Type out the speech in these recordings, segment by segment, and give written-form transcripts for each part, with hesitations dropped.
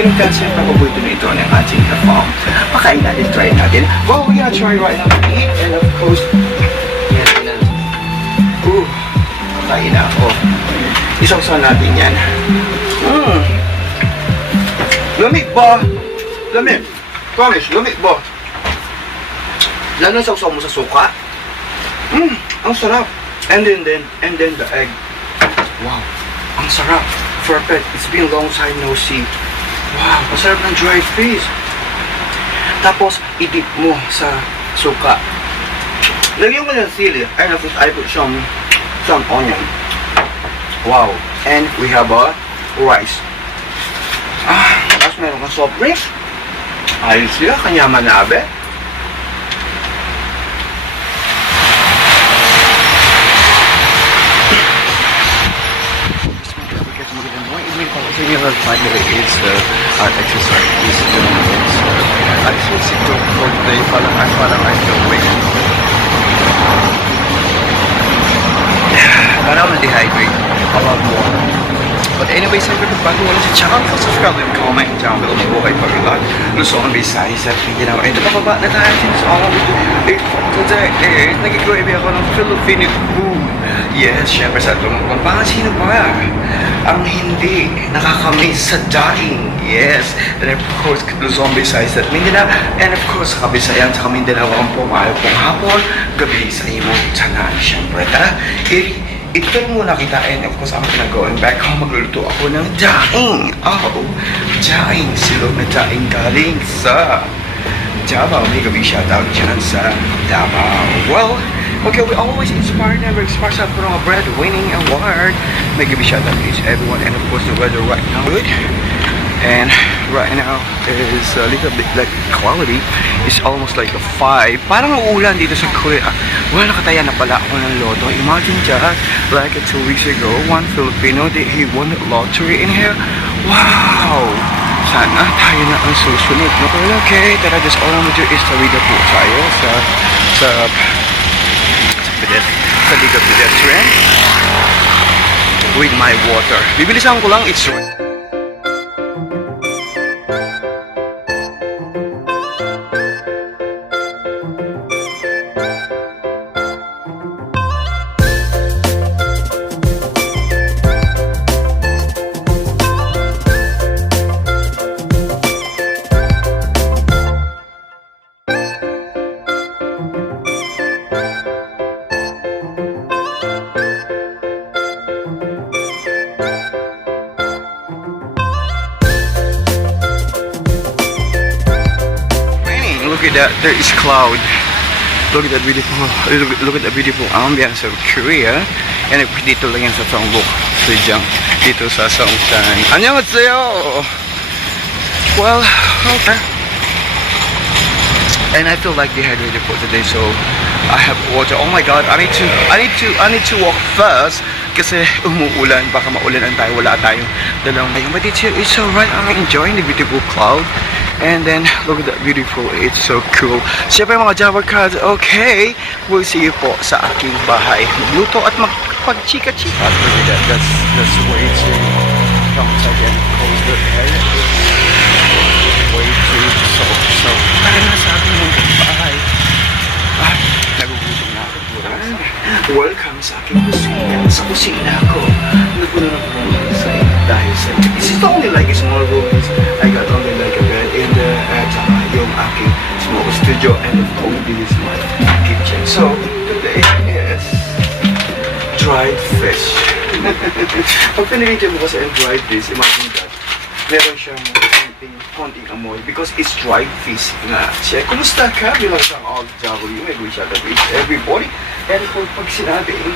Yung cancer na paborito nito ng ating farm. Pakain natin, try natin. Well, we're gonna try right now to eat. And of course, yan na. Pakain na ako. Isawsaw natin yan. Lamig ba? Lamig. Promise, lamig ba? Lalo na sausaw mo sa suka. Ang sarap. And then the egg. Wow, ang sarap. Perfect. It's been a long time no see. Wow, ang sarap ng dried fish. Tapos, i-dip mo sa suka. Lagyan mo ng sili. And of course, I put some onion. Wow. And we have a rice. Tapos meron kang soft drinks. Ayos siya, kanyaman na abe. It's our exercise is doing it. I just want to go for the day. Parang I feel weak. Parang I'm dehydrated. A lot more. But anyways, I'm going to bago wala sa channel. Subscribe and comment down below. Mabuhay pa rin lang. Luzon, Visayas at Mindanao. And napababa na tayo since all of it. Today, nag-groove ako ng Filipino food. Yes, syempre sa tulong pang sino ba? Ang hindi nakakamiss sa daing. Yes. And of course, Luzon, Visayas at Mindanao. And of course, sa Kabisayan, sa Mindanao, ang pumayo pong hapon, gabi sa imong tanan. Syempre, ito muna kita, and of course, I'm gonna going back home. Magluluto ako ng daing. Daing. Silog na daing galing sa Davao. May gabi shoutout dyan sa Davao. Well, okay, we always inspire, never inspire sa from a bread-winning award. May gabi shoutout to everyone, and of course, the weather right now good. And right now is a little bit like cloudy. It's almost like a 5. Parang uulan dito sa Korea. Well, nakataya na pala ako ng loto. Imagine just like 2 weeks ago, one Filipino, he won the lottery in here. Wow! Sana tayo na ang susunod. No? Well, okay, tara, just all I'm gonna do is tawid na po tayo sa Liga Pedestrian with my water. Bibilisan ko lang, it's look at that, there is cloud. Look at that beautiful ambience of Korea. And dito lang yan sa Seongbuk, Sejang, dito sa Seongsan. 안녕하세요. Well, okay. And I feel like dehydrated for today, so I have water. Oh my God, I need to walk fast kasi umuulan, baka maulanan tayo, wala tayong dalawang bayan. But it's alright, I'm enjoying the beautiful cloud. And then, look at that beautiful, it's so cool. Siyempre mga Java cards, okay, we'll see you po sa aking bahay. Magluto at magpag-chika-chika. Look at that, that's way too long again, close the head. Way too, so, tara na sa aking bahay. Nagugutom na ako. Welcome sa aking kusina. Sa kusina ko, nagulo na po dahil sa this is only like a small room. I got only like a bed in the yung aking small studio, and of course this is my kitchen. So today is dried fish. Pag pinilitin mo kasi ang dried fish, imagine that meron siyang konting amoy because it's dried fish nga siya. Kumusta ka? Bilang isang OFW, may wish out of everybody. And kung pag sinabing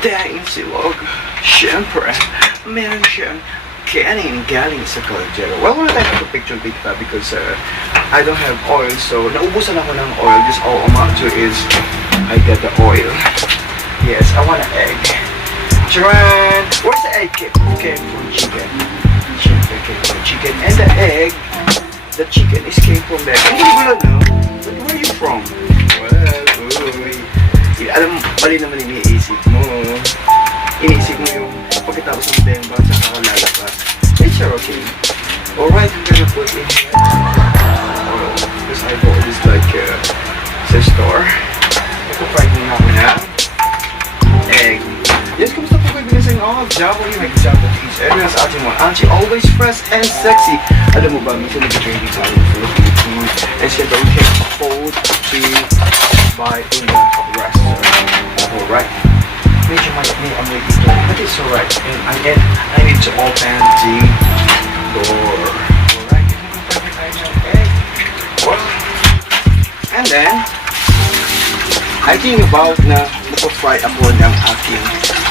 daing silog, syempre meron siyang galing sa Caldero. Well, wala tayo picture because I don't have oil, so naubusan ako ng oil. This all amount to is I got the oil. Yes, I want an egg. Charan! Where's the egg? Came from chicken. Chicken and the egg. The chicken is came from there. Ang gulo no? But where are you from? Well, alam, mali naman iniisip mo. Iniisip mo yung pagkatapos ng bemba sa kakalalakas. It's okay. Alright, I'm gonna put in here oil. Because I bought this like sa store. Ito-fry muna ako na egg. Yes, kamusta po kayo bilang sa inyo? Oh, Java yung may Java cheese. Everyone sa ating mga auntie, always fresh and sexy. Alam mo ba, minsan nag-training sa ating Philippine food. And siyempre, we can afford to buy in the restaurant. Alright. Medyo may amoy dito, but it's alright. And again, I need to open the door. Alright, perfect tayo ng egg. Well, and then, I think about na fry ako ng aking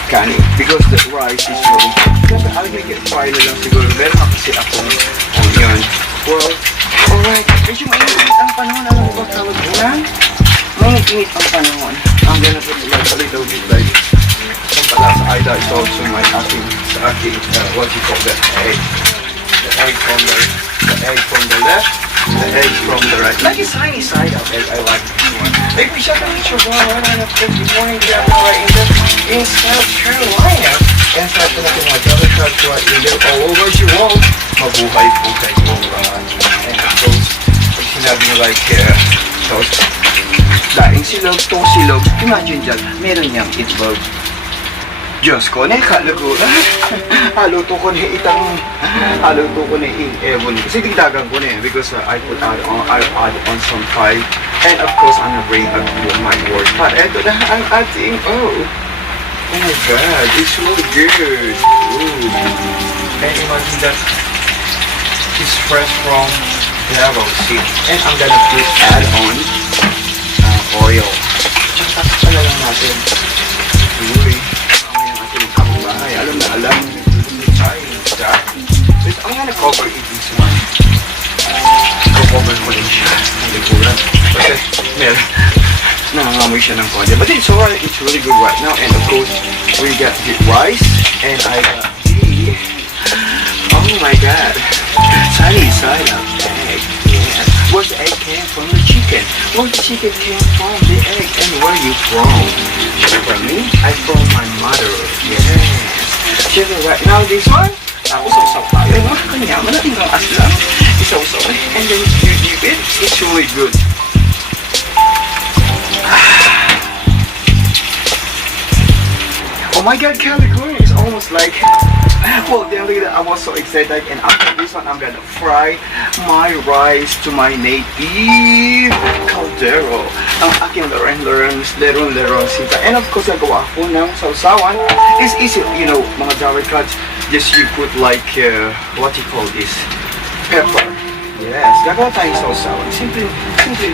kanin because the rice is really siyempre I'll make it fry na lang siguro meron kasi akong onion. Well, alright, medyo mainit ang panahon. Alam mo ba tawag mo yan? Mainit ang panahon. I'm gonna put like a little bit like some palasa aida is also my aking what you call the egg from the left, the egg from the right, like a tiny side of egg. I like this one. Like we shot a picture of one and good morning we are right in South Carolina and sabi ko natin mga Java Cats right in there all over the world. Mabuhay po kayo and those pag sinabi nyo like those daing silog, tong silog, imagine dyan meron niyang itlog. Diyos ko, halo ko na ebon. Kasi tigdagan ko na because I add on some Thai. And of course, I'm gonna bring up my word. But eto na ang ating, oh my god, it's really good. Ooh. And imagine that it's fresh from the arrow seed. And I'm gonna add on oil. Tsaka pala lang natin. Uy. Ay, alam na alam. Wait, I'm gonna cover it this one. Cover ko din siya. Ang likuran. Kasi, meron. Nangangamoy siya ng konti. But it's alright. It's really good right now. And of course, we got the rice. And I got the... Oh my god. Sunny side of egg. Yeah. Where the egg came from? The chicken. Where the chicken came from? The egg. And where you from? From me? I'm from my mother. Yeah. Siyempre, right now, this one, tapos sausaw tayo, no? Kanyaman natin kang aslang, isausaw, and then you dip it, it's really good. Oh my god, California is almost like, well, the only that I was so excited, and after this one, I'm gonna fry my rice to my native caldero. Ang aking leron sita. And of course, nagawa ko ng sausawan. It's easy, you know, mga Java Cats, just you put like, what you call this, pepper. Yes, gagawa tayong sausawan. Simple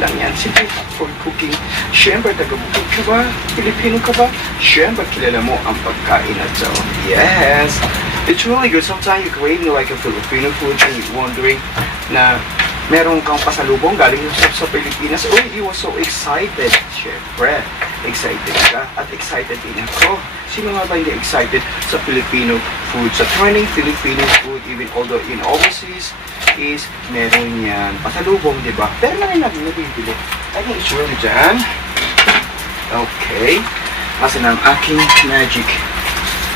lang yan. Simple for cooking. Siyempre, taga-bukid ka ba? Pilipino ka ba? Siyempre, kilala mo ang pagkain na to. Yes! It's really good. Sometimes you're craving like a Filipino food and you're wondering na meron kang pasalubong galing sa Pilipinas. Oh, you were so excited. Siyempre, excited ka at excited din ako. Sino nga ba hindi excited sa Filipino food? Sa trending Filipino food, even although in overseas, is meron yan pasalubong, di ba? Pero na rin natin nabibili. I think it's really dyan. Okay. Kasi ng aking magic.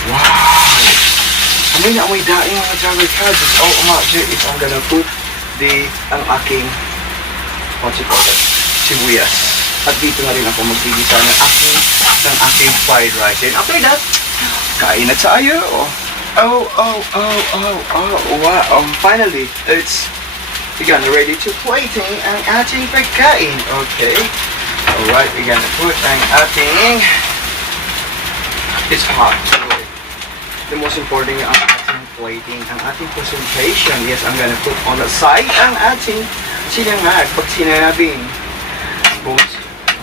Wow! Amoy na amoy daing mga Java Cats. Oh, imagine if I'm gonna put ang aking, what you call it, sibuyas. At dito na rin ako magtigisa ng aking fried rice. And after that, kain na tayo. Oh, wow. Finally, it's again ready to plating ang ating pagkain. Okay. Alright, we're gonna put ang ating, it's hot. The most important ang ating plating, ang ating presentation. Yes, I'm gonna put on the side ang ating sinangag. Pag sinabing both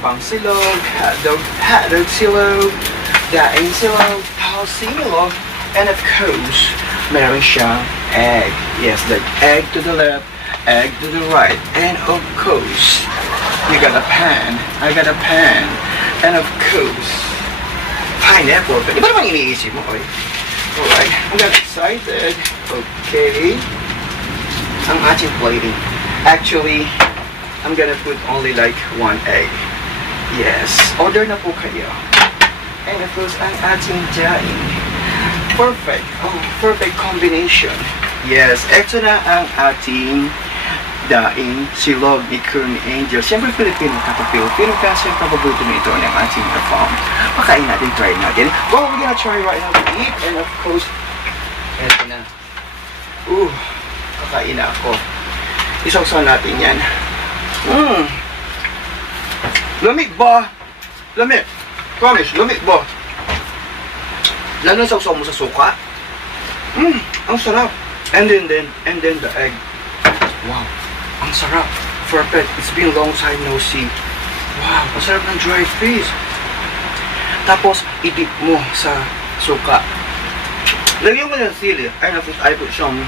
bang silog, hotdog silog, daing silog, pao silog, and of course, meron siyang egg. Yes, the egg to the left, egg to the right, and of course, you got a pan. I got a pan, and of course, pineapple. Di ba naman iniisip mo, oy? Alright, I'm got excited. Okay. Ang ating plating. Actually, I'm gonna put only like one egg. Yes, order na po kayo. And of course, ang ating daing. Perfect. Oh, perfect combination. Yes, eto na ang ating daing silog ni Curly Angel. Siyempre, Filipino ka pa Filipino ka. Siyempre, paborito na ito ng ating farm. Pakain natin, try natin. Well, we're gonna try right now to eat. And of course, eto na. Kakain na ako. Isawsaw natin yan. Lamig ba? Lamig. Promise, lamig ba? Lalo na sausaw mo sa suka. Ang sarap. And then the egg. Wow, ang sarap. Perfect. It's been a long time no see. Wow, ang sarap ng dried fish. Tapos, i-dip mo sa suka. Lagyan mo ng sili. And of course, I put some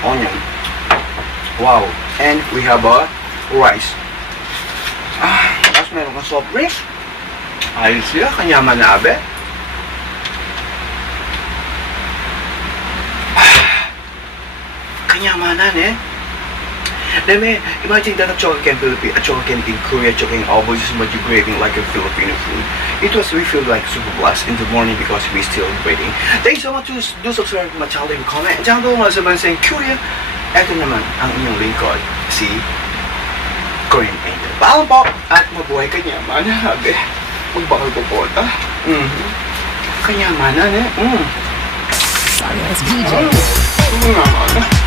onion. Wow. And we have a rice. Tapos meron kang soft drinks. Ayun sila, kanyaman na abe. Kanyamanan eh. Let me imagine that a chocolate in Korea, chocolate always is what you're craving like a Filipino food. We feel like super blessed in the morning because we still breathing. Thanks so much to do subscribe to my channel and comment. Diyan doon mga sabahan saying Korea. Eto naman ang inyong lingkod, si Korean Angel. Paalam po at mabuhay kanyaman. Habi, magbakal po po ito. Kanyamanan eh. Sorry, it's DJ. Naman.